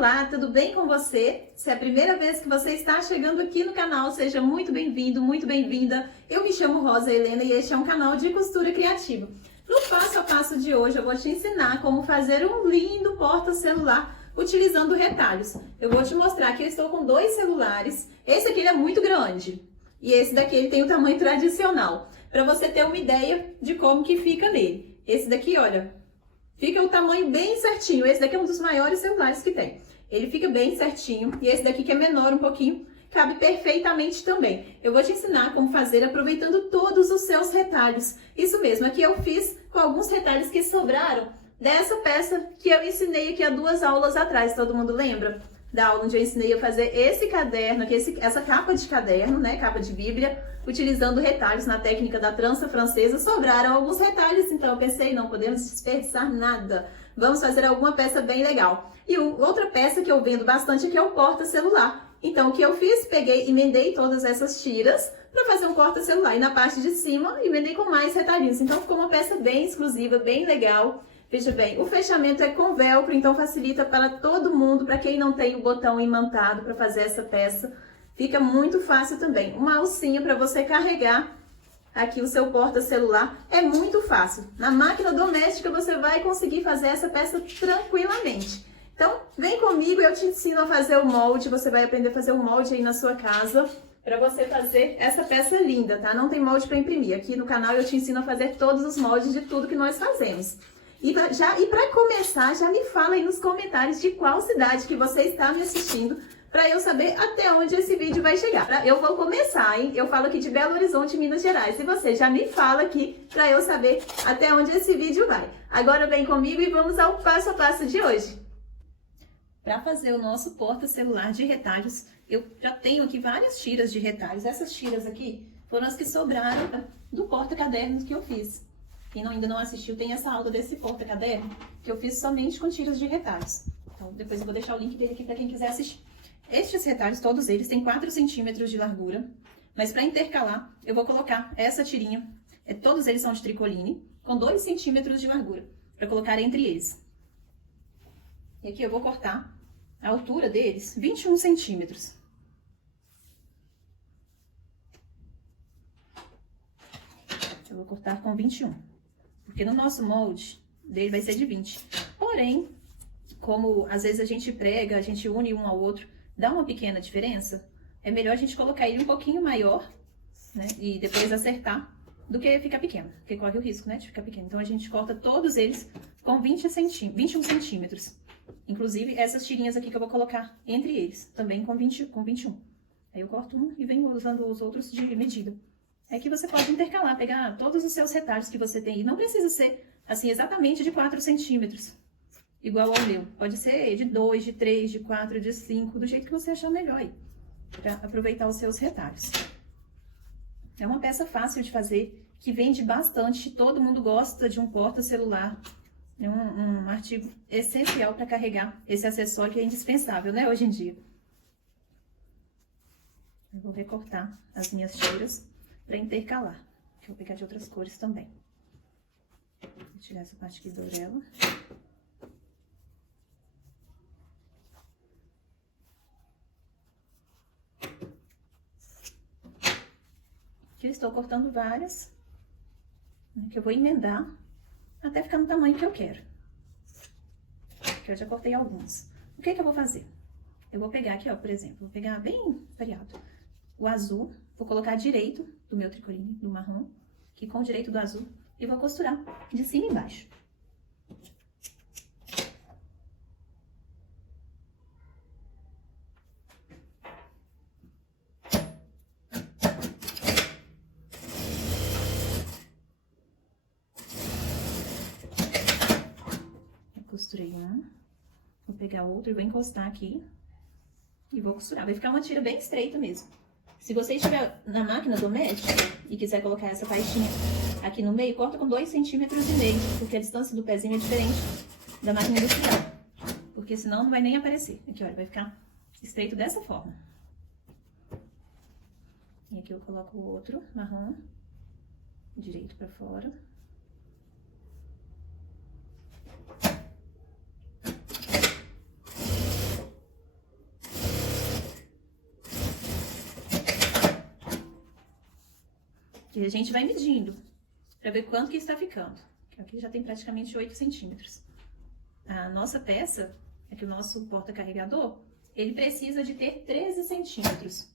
Olá, tudo bem com você? Se é a primeira vez que você está chegando aqui no canal, seja muito bem-vindo, muito bem-vinda. Eu me chamo Rosa Helena e este é um canal de costura criativa. No passo a passo de hoje eu vou te ensinar como fazer um lindo porta-celular utilizando retalhos. Eu vou te mostrar que eu estou com dois celulares. Esse aqui ele é muito grande e esse daqui ele tem o tamanho tradicional, para você ter uma ideia de como que fica nele. Esse daqui, olha, fica o tamanho bem certinho. Esse daqui é um dos maiores celulares que tem. Ele fica bem certinho. E esse daqui que é menor um pouquinho, cabe perfeitamente também. Eu vou te ensinar como fazer aproveitando todos os seus retalhos. Isso mesmo, aqui eu fiz com alguns retalhos que sobraram dessa peça que eu ensinei aqui há 2 aulas atrás. Todo mundo lembra? Da aula onde eu ensinei a fazer esse caderno, aqui, essa capa de caderno, né? Capa de Bíblia, utilizando retalhos na técnica da trança francesa. Sobraram alguns retalhos, então eu pensei, não podemos desperdiçar nada. Vamos fazer alguma peça bem legal. E outra peça que eu vendo bastante aqui é o porta-celular. Então o que eu fiz? Peguei, emendei todas essas tiras para fazer um porta-celular. E na parte de cima, emendei com mais retalhinhos. Então ficou uma peça bem exclusiva, bem legal. Veja bem, o fechamento é com velcro, então facilita para todo mundo, para quem não tem o botão imantado para fazer essa peça, fica muito fácil também. Uma alcinha para você carregar aqui o seu porta-celular é muito fácil. Na máquina doméstica você vai conseguir fazer essa peça tranquilamente. Então, vem comigo, eu te ensino a fazer o molde, você vai aprender a fazer o molde aí na sua casa, para você fazer essa peça linda, tá? Não tem molde para imprimir. Aqui no canal eu te ensino a fazer todos os moldes de tudo que nós fazemos. E para começar, já me fala aí nos comentários de qual cidade que você está me assistindo, para eu saber até onde esse vídeo vai chegar. Eu vou começar, hein? Eu falo aqui de Belo Horizonte, Minas Gerais. E você já me fala aqui para eu saber até onde esse vídeo vai. Agora vem comigo e vamos ao passo a passo de hoje. Para fazer o nosso porta-celular de retalhos, eu já tenho aqui várias tiras de retalhos. Essas tiras aqui foram as que sobraram do porta-cadernos que eu fiz. Quem ainda não assistiu, tem essa aula desse porta-caderno que eu fiz somente com tiras de retalhos. Então, depois eu vou deixar o link dele aqui para quem quiser assistir. Estes retalhos, todos eles, têm 4 centímetros de largura, mas para intercalar, eu vou colocar essa tirinha, todos eles são de tricoline, com 2 centímetros de largura, para colocar entre eles. E aqui eu vou cortar a altura deles, 21 centímetros. Eu vou cortar com 21. Porque no nosso molde dele vai ser de 20. Porém, como às vezes a gente prega, a gente une um ao outro, dá uma pequena diferença, é melhor a gente colocar ele um pouquinho maior, né? E depois acertar, do que ficar pequeno. Porque corre o risco, né, de ficar pequeno. Então a gente corta todos eles com 21 centímetros. Inclusive essas tirinhas aqui que eu vou colocar entre eles, também com 21. Aí eu corto um e venho usando os outros de medida. É que você pode intercalar, pegar todos os seus retalhos que você tem. E não precisa ser, assim, exatamente de 4 centímetros, igual ao meu. Pode ser de 2, de 3, de 4, de 5, do jeito que você achar melhor aí, para aproveitar os seus retalhos. É uma peça fácil de fazer, que vende bastante, todo mundo gosta de um porta-celular. É um artigo essencial para carregar esse acessório que é indispensável, né, hoje em dia. Eu vou recortar as minhas tiras para intercalar. Eu vou pegar de outras cores também. Vou tirar essa parte aqui do orelha. Aqui eu estou cortando várias, né, que eu vou emendar até ficar no tamanho que eu quero. Aqui eu já cortei algumas. O que que eu vou fazer? Eu vou pegar aqui, ó, por exemplo, vou pegar bem variado. O azul, vou colocar direito do meu tricoline, do marrom, aqui com o direito do azul, e vou costurar de cima e embaixo. Eu costurei um, vou pegar outro e vou encostar aqui e vou costurar. Vai ficar uma tira bem estreita mesmo. Se você estiver na máquina doméstica e quiser colocar essa faixinha aqui no meio, corta com 2,5 centímetros, porque a distância do pezinho é diferente da máquina industrial. Porque senão não vai nem aparecer. Aqui, olha, vai ficar estreito dessa forma. E aqui eu coloco o outro marrom, direito pra fora. E a gente vai medindo para ver quanto que está ficando. Aqui já tem praticamente 8 centímetros. A nossa peça, aqui o nosso porta-carregador, ele precisa de ter 13 centímetros.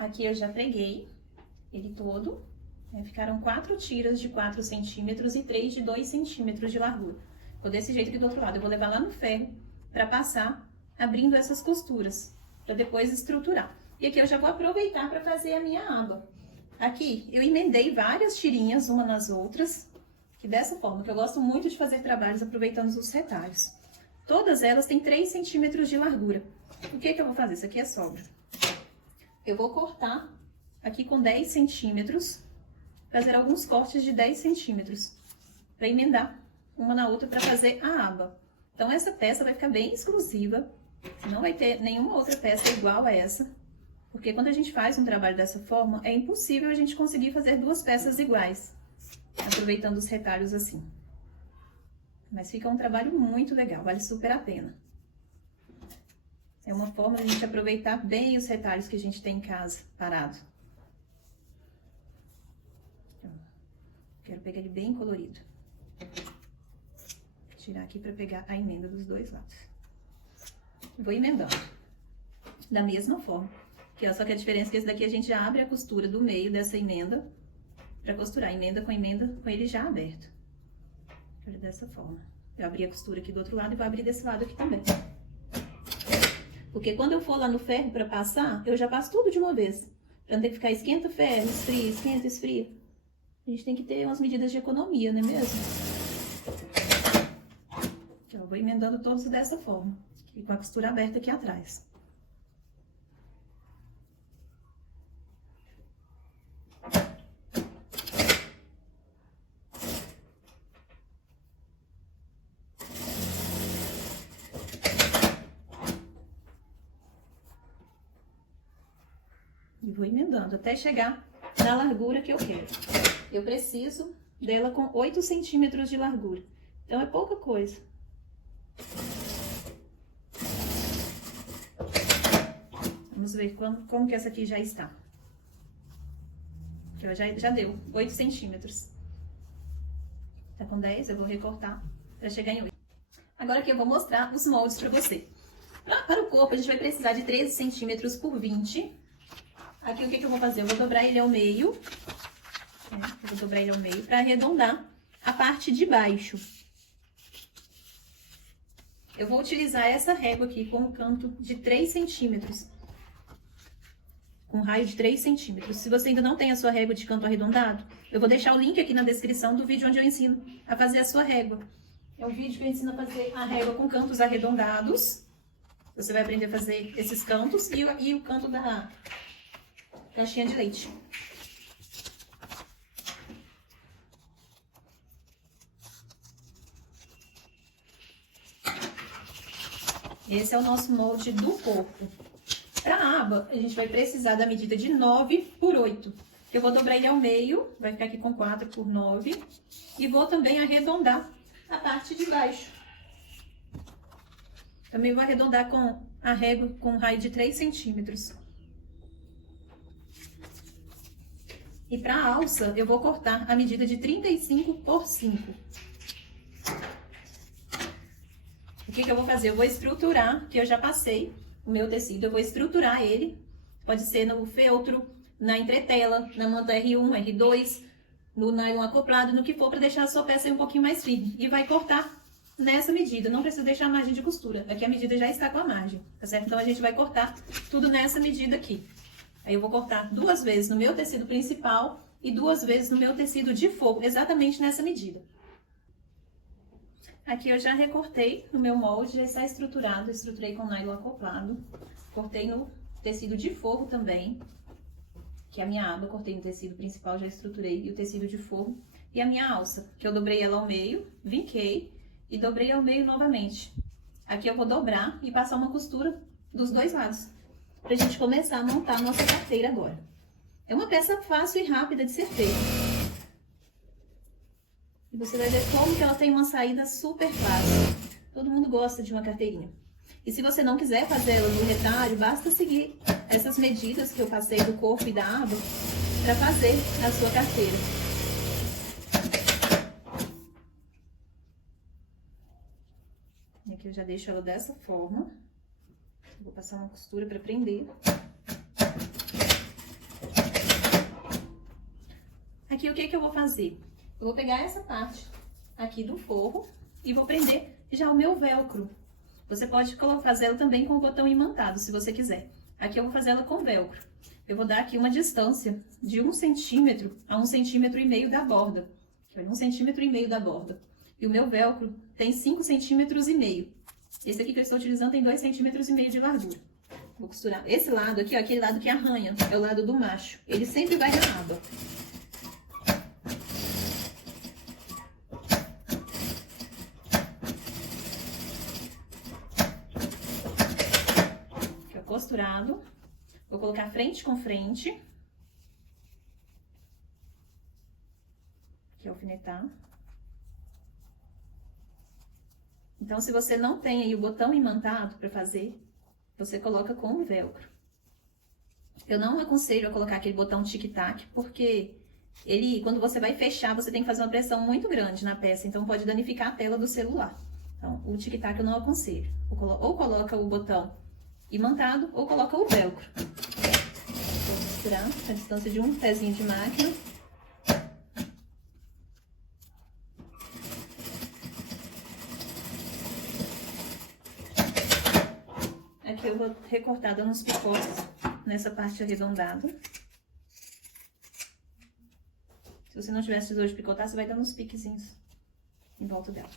Aqui eu já preguei ele todo, ficaram 4 tiras de 4 centímetros e 3 de 2 centímetros de largura. Ficou desse jeito aqui do outro lado. Eu vou levar lá no ferro para passar abrindo essas costuras, para depois estruturar. E aqui eu já vou aproveitar para fazer a minha aba. Aqui eu emendei várias tirinhas uma nas outras, que dessa forma, que eu gosto muito de fazer trabalhos aproveitando os retalhos. Todas elas têm 3 centímetros de largura. O que que eu vou fazer? Isso aqui é sobra. Eu vou cortar aqui com 10 centímetros, fazer alguns cortes de 10 centímetros, para emendar uma na outra para fazer a aba. Então, essa peça vai ficar bem exclusiva, não vai ter nenhuma outra peça igual a essa, porque quando a gente faz um trabalho dessa forma, é impossível a gente conseguir fazer duas peças iguais, aproveitando os retalhos assim. Mas fica um trabalho muito legal, vale super a pena. É uma forma de a gente aproveitar bem os retalhos que a gente tem em casa, parado. Quero pegar ele bem colorido. Vou tirar aqui para pegar a emenda dos dois lados. Vou emendando. Da mesma forma. Aqui, ó, só que a diferença é que esse daqui a gente já abre a costura do meio dessa emenda para costurar. Emenda, com ele já aberto. Olha dessa forma. Eu abri a costura aqui do outro lado e vou abrir desse lado aqui também. Porque quando eu for lá no ferro para passar, eu já passo tudo de uma vez. Pra não ter que ficar esquenta ferro, esfria, esquenta, esfria. A gente tem que ter umas medidas de economia, não é mesmo? Então, eu vou emendando todos dessa forma. E com a costura aberta aqui atrás. E vou emendando até chegar na largura que eu quero. Eu preciso dela com 8 centímetros de largura. Então, é pouca coisa. Vamos ver como que essa aqui já está. Aqui, ó, já deu 8 centímetros. Tá com 10, eu vou recortar para chegar em 8. Agora aqui eu vou mostrar os moldes para você. Para o corpo, a gente vai precisar de 13 centímetros por 20. Aqui o que eu vou fazer? Eu vou dobrar ele ao meio. Eu vou dobrar ele ao meio para arredondar a parte de baixo. Eu vou utilizar essa régua aqui com um canto de 3 centímetros. Com raio de 3 centímetros. Se você ainda não tem a sua régua de canto arredondado, eu vou deixar o link aqui na descrição do vídeo onde eu ensino a fazer a sua régua. É um vídeo que eu ensino a fazer a régua com cantos arredondados. Você vai aprender a fazer esses cantos e o canto da caixinha de leite. Esse é o nosso molde do corpo. Para a aba, a gente vai precisar da medida de 9 por 8. Eu vou dobrar ele ao meio, vai ficar aqui com 4 por 9. E vou também arredondar a parte de baixo. Também vou arredondar com a régua com um raio de 3 centímetros. E para a alça, eu vou cortar a medida de 35 por 5. O que eu vou fazer? Eu vou estruturar, que eu já passei o meu tecido, eu vou estruturar ele. Pode ser no feltro, na entretela, na manta R1, R2, no nylon acoplado, no que for, para deixar a sua peça aí um pouquinho mais firme. E vai cortar nessa medida, não precisa deixar a margem de costura. Aqui a medida já está com a margem, tá certo? Então a gente vai cortar tudo nessa medida aqui. Aí eu vou cortar 2 vezes no meu tecido principal e 2 vezes no meu tecido de forro, exatamente nessa medida. Aqui eu já recortei no meu molde, já está estruturado, estruturei com nylon acoplado. Cortei no tecido de forro também, que é a minha aba, cortei no tecido principal, já estruturei, e o tecido de forro. E a minha alça, que eu dobrei ela ao meio, vinquei e dobrei ao meio novamente. Aqui eu vou dobrar e passar uma costura dos dois lados, pra gente começar a montar a nossa carteira agora. É uma peça fácil e rápida de ser feita. E você vai ver como que ela tem uma saída super fácil. Todo mundo gosta de uma carteirinha. E se você não quiser fazer ela no retalho, basta seguir essas medidas que eu passei do corpo e da aba para fazer a sua carteira. E aqui eu já deixo ela dessa forma. Vou passar uma costura para prender. Aqui o que eu vou fazer? Eu vou pegar essa parte aqui do forro e vou prender já o meu velcro. Você pode fazer ela também com o botão imantado, se você quiser. Aqui eu vou fazer ela com velcro. Eu vou dar aqui uma distância de 1 centímetro a 1,5 cm da borda. 1,5 cm da borda. E o meu velcro tem 5,5 cm. Esse aqui que eu estou utilizando tem 2,5 cm de largura. Vou costurar esse lado aqui, ó, aquele lado que arranha, é o lado do macho. Ele sempre vai na aba. Costurado, vou colocar frente com frente, aqui alfinetar. Então, se você não tem aí o botão imantado para fazer, você coloca com o velcro. Eu não aconselho a colocar aquele botão tic-tac, porque ele, quando você vai fechar, você tem que fazer uma pressão muito grande na peça, então pode danificar a tela do celular. Então, o tic-tac eu não aconselho. Ou coloca o botão imantado ou coloca o velcro. Vou costurar a distância de um pezinho de máquina. Aqui eu vou recortar dando uns picotes nessa parte arredondada. Se você não tiver tesoura de picotar, você vai dando uns piquezinhos em volta dela.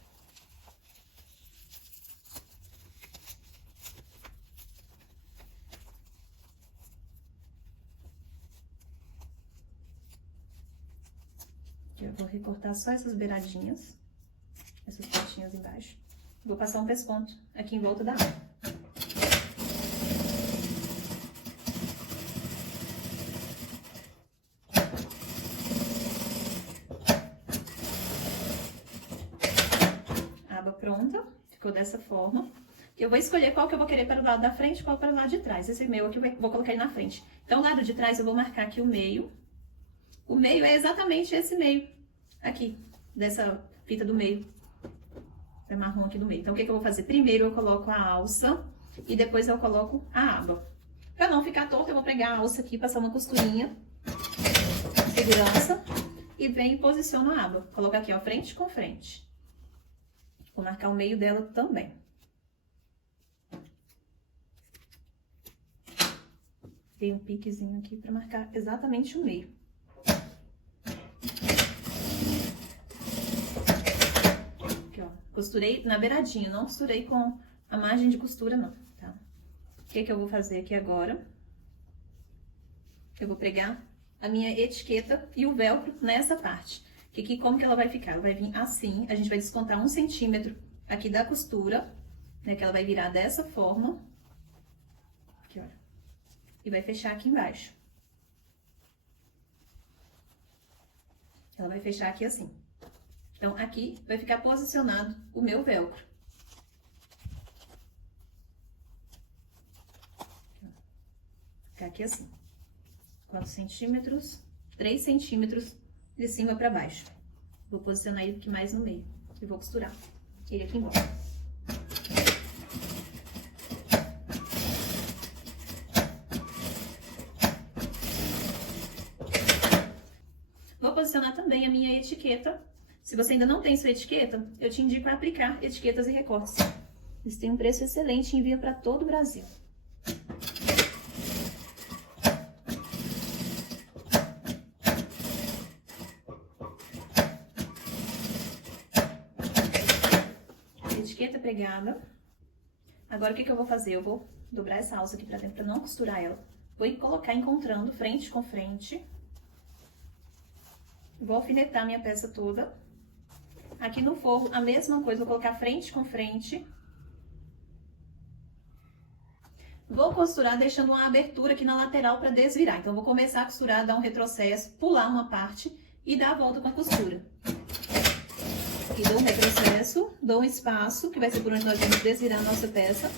Eu vou recortar só essas beiradinhas, essas pontinhas embaixo. Vou passar um pesponto aqui em volta da aba. A aba pronta, ficou dessa forma. Eu vou escolher qual que eu vou querer para o lado da frente e qual para o lado de trás. Esse meu aqui eu vou colocar ele na frente. Então, o lado de trás eu vou marcar aqui o meio. O meio é exatamente esse meio aqui, dessa fita do meio, é marrom aqui do meio. Então, o que eu vou fazer? Primeiro eu coloco a alça e depois eu coloco a aba. Pra não ficar torto, eu vou pegar a alça aqui, passar uma costurinha, segurança, e venho e posiciono a aba. Coloco aqui, ó, frente com frente. Vou marcar o meio dela também. Dei um piquezinho aqui pra marcar exatamente o meio. Costurei na beiradinha, não costurei com a margem de costura, não, tá? O que eu vou fazer aqui agora? Eu vou pregar a minha etiqueta e o velcro nessa parte. Que aqui, como que ela vai ficar? Ela vai vir assim, a gente vai descontar 1 centímetro aqui da costura, né? Que ela vai virar dessa forma. Aqui, olha. E vai fechar aqui embaixo. Ela vai fechar aqui assim. Então, aqui vai ficar posicionado o meu velcro. Ficar aqui assim. 4 centímetros, 3 centímetros de cima para baixo. Vou posicionar ele aqui mais no meio. E vou costurar ele aqui embaixo. Vou posicionar também a minha etiqueta. Se você ainda não tem sua etiqueta, eu te indico a aplicar etiquetas e recortes. Eles têm um preço excelente e enviam para todo o Brasil. Etiqueta pregada. Agora, o que eu vou fazer? Eu vou dobrar essa alça aqui para dentro para não costurar ela. Vou colocar encontrando frente com frente. Vou alfinetar minha peça toda. Aqui no forro, a mesma coisa, vou colocar frente com frente. Vou costurar deixando uma abertura aqui na lateral para desvirar. Então, vou começar a costurar, dar um retrocesso, pular uma parte e dar a volta com a costura. Aqui dou um retrocesso, dou um espaço, que vai ser por onde nós vamos desvirar a nossa peça.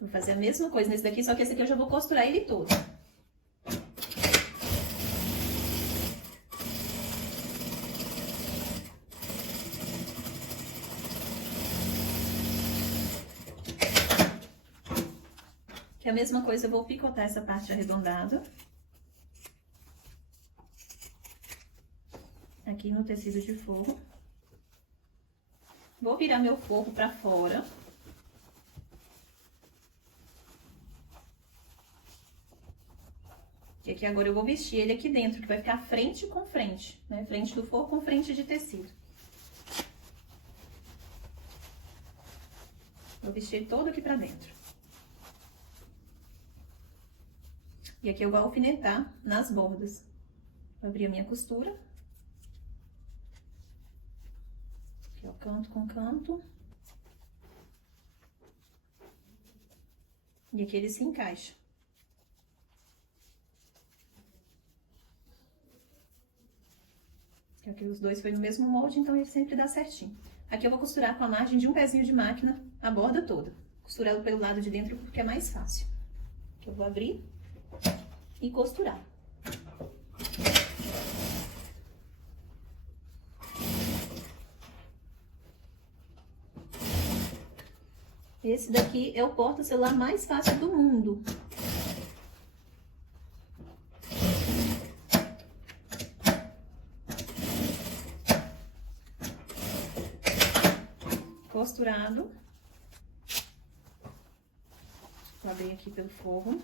Vou fazer a mesma coisa nesse daqui, só que esse aqui eu já vou costurar ele todo. Que a mesma coisa, eu vou picotar essa parte arredondada. Aqui no tecido de forro. Vou virar meu forro pra fora. E aqui agora eu vou vestir ele aqui dentro, que vai ficar frente com frente, né? Frente do forro com frente de tecido. Vou vestir ele todo aqui pra dentro. E aqui eu vou alfinetar nas bordas. Vou abrir a minha costura. Aqui, ó, canto com canto. E aqui ele se encaixa. Aqui os dois foi no mesmo molde, então ele sempre dá certinho. Aqui eu vou costurar com a margem de um pezinho de máquina a borda toda. Costurando pelo lado de dentro porque é mais fácil. Aqui eu vou abrir e costurar. Esse daqui é o porta-celular mais fácil do mundo. Costurado. Vou abrir aqui pelo forro.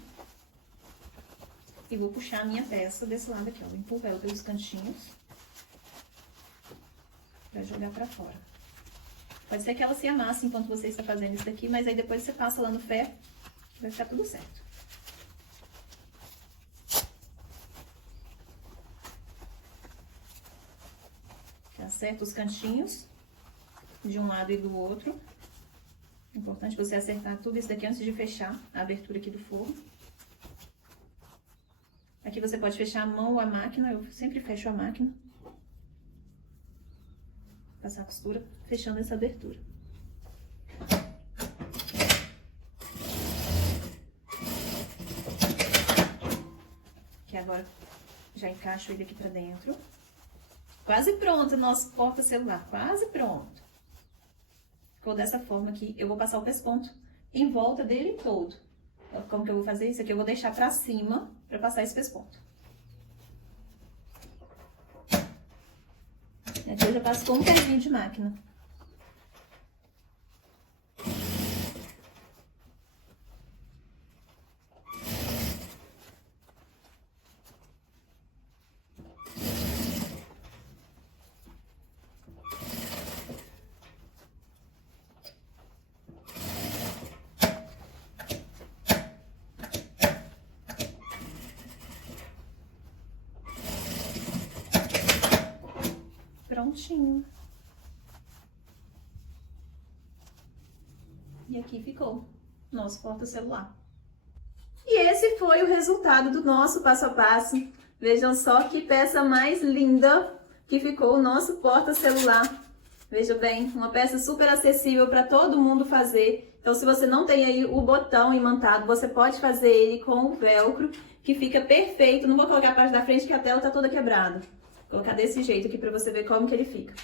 E vou puxar a minha peça desse lado aqui, ó. Vou empurrar ela pelos cantinhos. Pra jogar pra fora. Pode ser que ela se amasse enquanto você está fazendo isso daqui, mas aí depois você passa lá no ferro, vai ficar tudo certo. Acerta os cantinhos de um lado e do outro. Importante você acertar tudo isso daqui antes de fechar a abertura aqui do forro. Aqui você pode fechar a mão ou a máquina, eu sempre fecho a máquina. Passar a costura, fechando essa abertura. Aqui agora já encaixo ele aqui pra dentro. Quase pronto o nosso porta-celular, quase pronto. Ficou dessa forma aqui. Eu vou passar o pesponto em volta dele todo. Como que eu vou fazer isso? Aqui eu vou deixar pra cima pra passar esse pesponto. Aqui eu já passo com um pezinho de máquina. Prontinho. E aqui ficou nosso porta-celular. E esse foi o resultado do nosso passo a passo. Vejam só que peça mais linda que ficou o nosso porta-celular. Veja bem, uma peça super acessível para todo mundo fazer. Então, se você não tem aí o botão imantado, você pode fazer ele com o velcro, que fica perfeito. Não vou colocar a parte da frente, que a tela tá toda quebrada. Vou colocar desse jeito aqui pra você ver como que ele fica.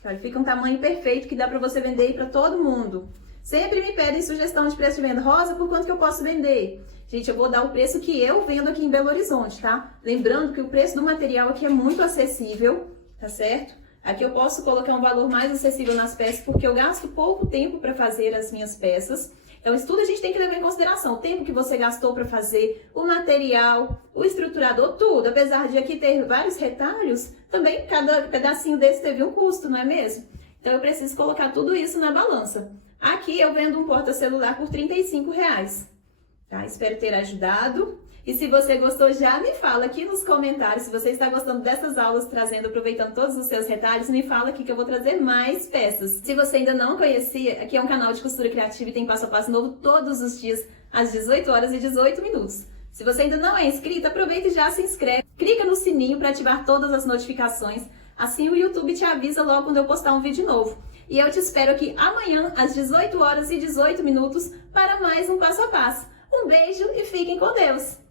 Então, ele fica um tamanho perfeito que dá pra você vender aí pra todo mundo. Sempre me pedem sugestão de preço de venda. Rosa, por quanto que eu posso vender? Gente, eu vou dar o preço que eu vendo aqui em Belo Horizonte, tá? Lembrando que o preço do material aqui é muito acessível, tá certo? Aqui eu posso colocar um valor mais acessível nas peças, porque eu gasto pouco tempo pra fazer as minhas peças. Então, isso tudo a gente tem que levar em consideração. O tempo que você gastou para fazer, o material, o estruturador, tudo. Apesar de aqui ter vários retalhos, também cada pedacinho desse teve um custo, não é mesmo? Então, eu preciso colocar tudo isso na balança. Aqui eu vendo um porta-celular por R$35, tá? Espero ter ajudado. E se você gostou, já me fala aqui nos comentários. Se você está gostando dessas aulas, aproveitando todos os seus retalhos, me fala aqui que eu vou trazer mais peças. Se você ainda não conhecia, aqui é um canal de costura criativa e tem passo a passo novo todos os dias, às 18 horas e 18 minutos. Se você ainda não é inscrito, aproveita e já se inscreve. Clica no sininho para ativar todas as notificações. Assim o YouTube te avisa logo quando eu postar um vídeo novo. E eu te espero aqui amanhã, às 18 horas e 18 minutos, para mais um passo a passo. Um beijo e fiquem com Deus!